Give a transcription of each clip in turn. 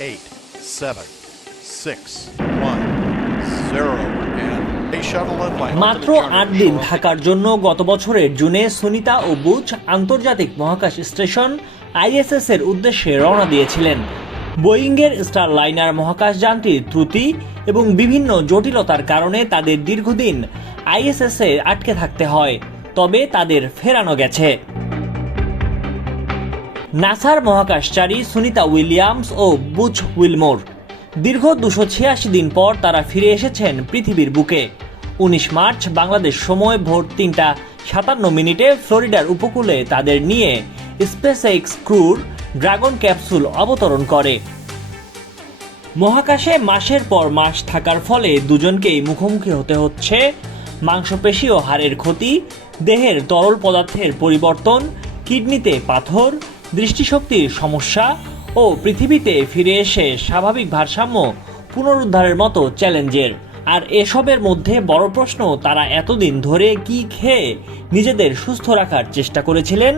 8, 7, 6, 1, 0 and a shuttle and land. মাত্র ৮ দিন থাকার জন্য গত বছরের জুনে সুনিতা ও বুচ আন্তর্জাতিক মহাকাশ স্টেশন আইএসএস এর উদ্দেশ্যে রওনা দিয়েছিলেন। বোয়িংয়ের স্টারলাইনার মহাকাশযানটির ত্রুটি এবং বিভিন্ন জটিলতার কারণে তাদের দীর্ঘদিন আইএসএস এ আটকে থাকতে হয়, তবে তাদের ফেরানো গেছে। নাসার মহাকাশচারী সুনিতা উইলিয়ামস ও বুচ উইলমোর দীর্ঘ ২৮৬ দিন পর তারা ফিরে এসেছেন পৃথিবীর বুকে। ১৯ মার্চ বাংলাদেশ সময় ভোর ৩:৫৭ ফ্লোরিডার উপকূলে তাদের নিয়ে স্পেসএক্স ক্রুর ড্রাগন ক্যাপসুল অবতরণ করে। মহাকাশে মাসের পর মাস থাকার ফলে দুজনকেই মুখোমুখি হতে হচ্ছে মাংসপেশি ও হাড়ের ক্ষতি, দেহের তরল পদার্থের পরিবর্তন, কিডনিতে পাথর, দৃষ্টিশক্তির সমস্যা ও পৃথিবীতে ফিরে এসে স্বাভাবিক ভারসাম্য পুনরুদ্ধারের মতো চ্যালেঞ্জের। আর এসবের মধ্যে বড় প্রশ্ন, তারা এতদিন ধরে কি খেয়ে নিজেদের সুস্থ রাখার চেষ্টা করেছিলেন।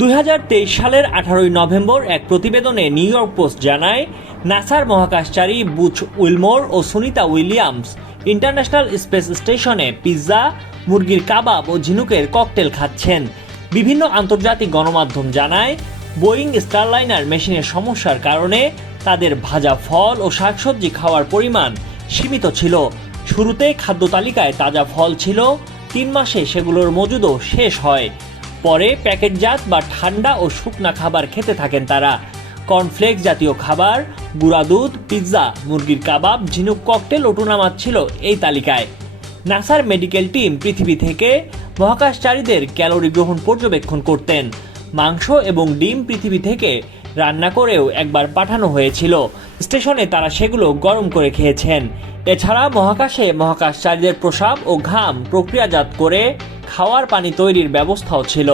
২০২৩ সালের ১৮ নভেম্বর এক প্রতিবেদনে নিউ ইয়র্ক পোস্ট জানায়, নাসার মহাকাশচারী বুচ উইলমোর ও সুনিতা উইলিয়ামস ইন্টারন্যাশনাল স্পেস স্টেশনে পিৎজা, মুরগির কাবাব ও ঝিনুকের ককটেল খাচ্ছেন। বিভিন্ন আন্তর্জাতিক গণমাধ্যম জানায়, বোয়িং স্টারলাইনার মেশিনের সমস্যার কারণে তাদের ভাজা ফল ও শাকসবজি খাওয়ার পরিমাণ সীমিত ছিল। শুরুতে খাদ্য তালিকায় তাজা ফল ছিল, ৩ মাসে সেগুলোর মজুদও শেষ হয়। পরে প্যাকেটজাত বা ঠান্ডা ও শুকনা খাবার খেতে থাকেন তারা। কর্নফ্লেক্স জাতীয় খাবার, গুঁড়া দুধ, পিৎজা, মুরগির কাবাব, ঝিনুক ককটেল ও টুনা মাছ ছিল এই তালিকায়। নাসার মেডিকেল টিম পৃথিবী থেকে মহাকাশচারীদের ক্যালোরি গ্রহণ পর্যবেক্ষণ করতেন। মাংস এবং ডিম পৃথিবী থেকে রান্না করেও একবার পাঠানো হয়েছিল। স্টেশনে তারা সেগুলো গরম করে খেয়েছেন। এছাড়া মহাকাশে মহাকাশচারীদের প্রস্রাব ও ঘাম প্রক্রিয়াজাত করে খাওয়ার পানি তৈরির ব্যবস্থাও ছিল।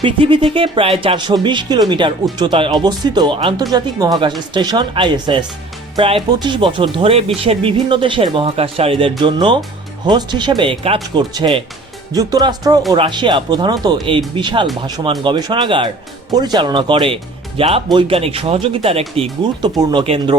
পৃথিবী থেকে প্রায় ৪২০ কিলোমিটার উচ্চতায় অবস্থিত আন্তর্জাতিক মহাকাশ স্টেশন আইএসএস প্রায় ২৫ বছর ধরে বিশ্বের বিভিন্ন দেশের মহাকাশচারীদের জন্য হোস্ট হিসেবে কাজ করছে। যুক্তরাষ্ট্র ও রাশিয়া প্রধানত এই বিশাল ভাসমান গবেষণাগার পরিচালনা করে, যা বৈজ্ঞানিক সহযোগিতার একটি গুরুত্বপূর্ণ কেন্দ্র।